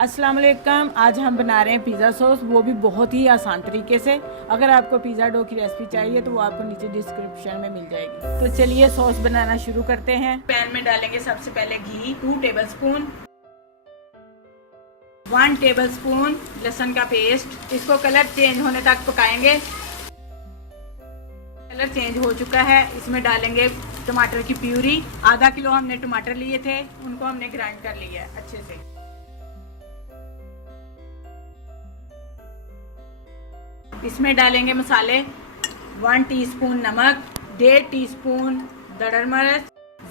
अस्सलाम वालेकुम। आज हम बना रहे हैं पिज़्ज़ा सॉस, वो भी बहुत ही आसान तरीके से। अगर आपको पिज़्ज़ा डो की रेसिपी चाहिए तो वो आपको नीचे डिस्क्रिप्शन में मिल जाएगी। तो चलिए सॉस बनाना शुरू करते हैं। पैन में डालेंगे सबसे पहले घी 2 टेबलस्पून, 1 टेबलस्पून लहसुन का पेस्ट। इसको कलर चेंज होने तक पकाएंगे। कलर चेंज हो चुका है, इसमें डालेंगे टमाटर की प्यूरी। आधा किलो हमने टमाटर लिए थे, उनको हमने ग्राइंड कर लिया है अच्छे से। इसमें डालेंगे मसाले 1 टीस्पून नमक, 1.5 टीस्पून दरदरा मिर्च,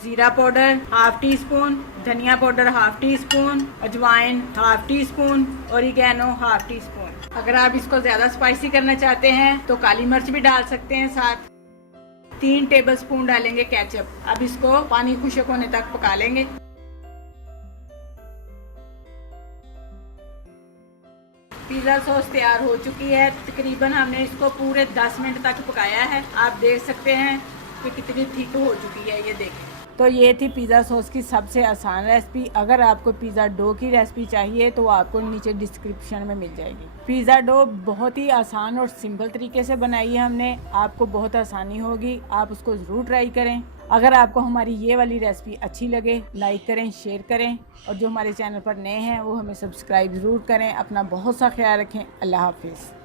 जीरा पाउडर 1/2 टीस्पून, धनिया पाउडर 1/2 टीस्पून, अजवाइन 1/2 टीस्पून, ओरिगैनो 1/2 टीस्पून। अगर आप इसको ज्यादा स्पाइसी करना चाहते हैं तो काली मिर्च भी डाल सकते हैं साथ। 3 टेबलस्पून डालेंगे केचप। अब इसको पानी खुश्क होने तक पका लेंगे। पिज़्ज़ा सॉस तैयार हो चुकी है। तकरीबन हमने इसको पूरे 10 मिनट तक पकाया है। आप देख सकते हैं कि कितनी थिक हो चुकी है, ये देखें। तो ये थी पिज़्ज़ा सॉस की सबसे आसान रेसिपी। अगर आपको पिज़्ज़ा डो की रेसिपी चाहिए तो आपको नीचे डिस्क्रिप्शन में मिल जाएगी। पिज़्ज़ा डो बहुत ही आसान और सिंपल तरीके से बनाई है हमने, आपको बहुत आसानी होगी। आप उसको ज़रूर ट्राई करें। अगर आपको हमारी ये वाली रेसिपी अच्छी लगे, लाइक करें, शेयर करें, और जो हमारे चैनल पर नए हैं वो हमें सब्सक्राइब ज़रूर करें। अपना बहुत सा ख्याल रखें। अल्लाह हाफिज़।